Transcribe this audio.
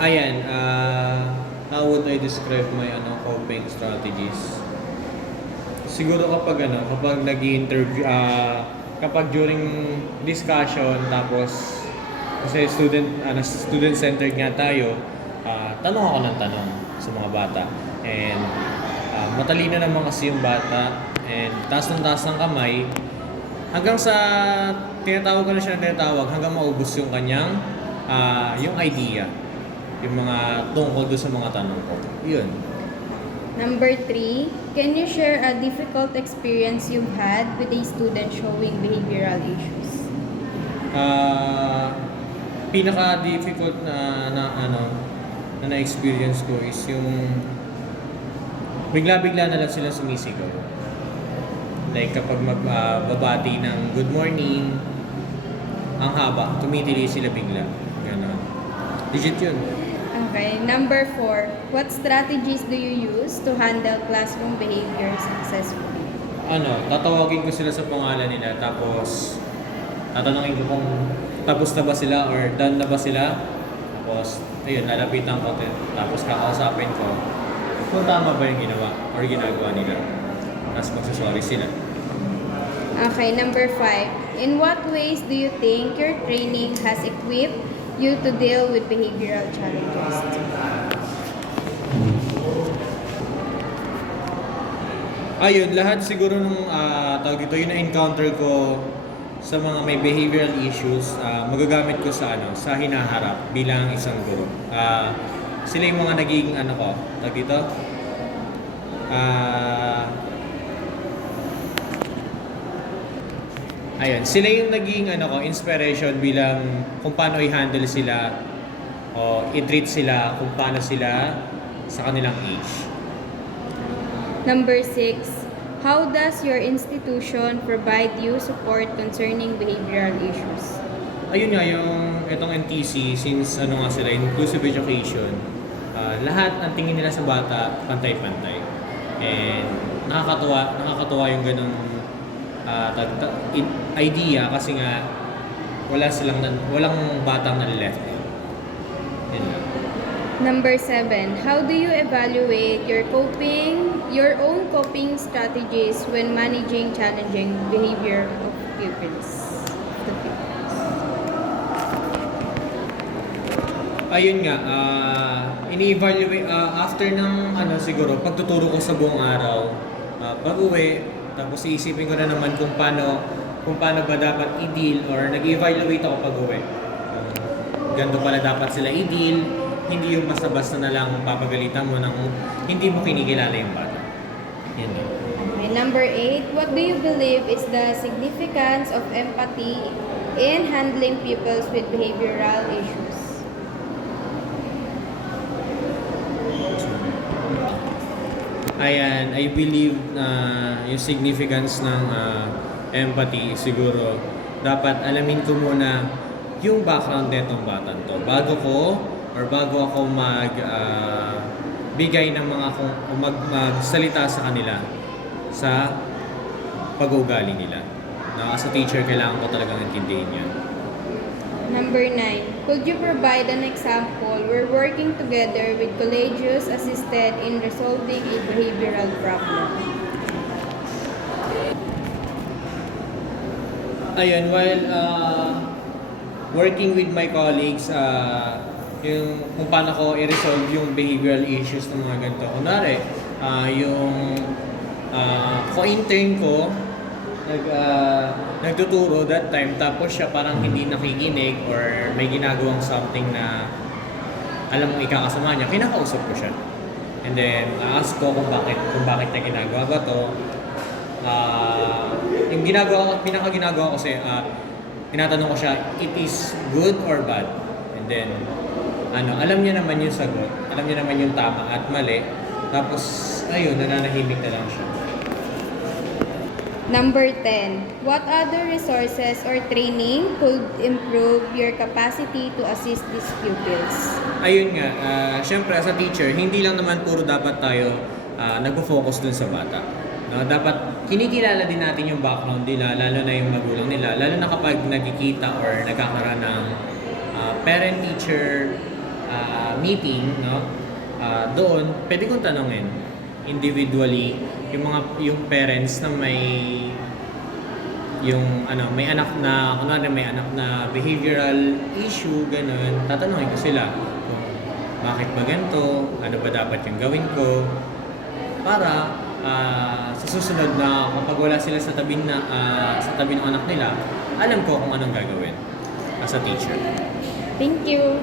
Ayan, how would I describe my coping strategies? Siguro kapag nag-i-interview, kapag during discussion, tapos kasi student-centered nga tayo, tanong ako ng tanong sa mga bata. And matalino naman kasi yung bata, and taas ng taas ng kamay, hanggang sa tinatawag ko na siya ng tinatawag, hanggang maubos yung kanyang, yung idea. Yung mga tungkol doon sa mga tanong ko. Yun. Number 3, can you share a difficult experience you've had with a student showing behavioral issues? Pinaka-difficult na na-experience ko is yung bigla-bigla na lang sila sumisigaw. Like kapag magbabati ng good morning, ang haba, tumitili sila bigla. Ganon. Legit yun. Okay. Number 4, what strategies do you use to handle classroom behavior successfully? Tatawagin ko sila sa pangalan nila, tapos tatanungin ko kung tapos na ba sila or done na ba sila. Tapos, ayun, lalapitan ko, tapos kakausapin ko kung tama ba yung ginawa or ginagawa nila. Tapos magsasorry sila. Okay. Number 5, in what ways do you think your training has equipped you to deal with behavioral challenges? Ayun, lahat siguro nung tawag dito, yung na-encounter ko sa mga may behavioral issues, magagamit ko sa hinaharap bilang isang guro. Sila yung mga naging tawag dito, ayun, sila yung naging inspiration bilang kung paano i-handle sila o i-treat sila, kung paano sila sa kanilang age. Number 6, how does your institution provide you support concerning behavioral issues? Ayun nga, yung itong NTC, since sila, inclusive education, lahat ang tingin nila sa bata, pantay-pantay. And nakakatuwa yung ganung idea kasi nga walang batang nalileft. Yun lang. Number 7, how do you evaluate your own coping strategies when managing challenging behavior of pupils? Ayun nga, ini-evaluate after ng siguro pagtuturo ko sa buong araw, pag-uwi, tapos iisipin ko na naman kung paano ba dapat i-deal, or nag-evaluate ako pag-uwi. Ganito pala dapat sila i-deal, hindi yung basta-basta na lang papagalitan mo nang hindi mo kinikilala yung bata. Yan lang. Okay, number 8, what do you believe is the significance of empathy in handling pupils with behavioral issues? Ayan, I believe na yung significance ng empathy, siguro dapat alamin ko muna yung background netong batang to bago ako bigay ng mga magsalita sa kanila sa pag-uugali nila. As a teacher, kailangan ko talagang intindihin yan. Number 9, could you provide an example where working together with collegios assisted in resolving a behavioral problem? Ayun, while working with my colleagues, yung kung paano ko i-resolve yung behavioral issues ng mga ganito. Kunwari, yung co-intern ko, nagtuturo that time, tapos siya parang hindi nakikinig or may ginagawang something na alam mong ikakasama niya, kinakausap ko siya. And then, ask ko kung bakit na ginagawa ba to. Yung pinaka-ginagawa ko kasi, tinatanong ko siya, it is good or bad? And then, alam niya naman yung sagot, alam niya naman yung tama at mali. Tapos, ayun, nananahimik na lang siya. Number 10, what other resources or training could improve your capacity to assist these pupils? Ayun nga, syempre as a teacher, hindi lang naman puro dapat tayo nagpo-focus dun sa bata. No, dapat kinikilala din natin yung background nila, lalo na yung magulang nila, lalo na kapag nagkikita or nagkakaroon ng parent-teacher meeting, no? Doon, pwede kong tanongin individually yung parents na may anak na kunwari may anak na behavioral issue, ganun. Tatanungin ko sila kung bakit ba ganito, ano ba dapat yung gawin ko para sa susunod na kapag wala sila sa tabi ng anak nila, alam ko kung anong gagawin as a teacher. Thank you.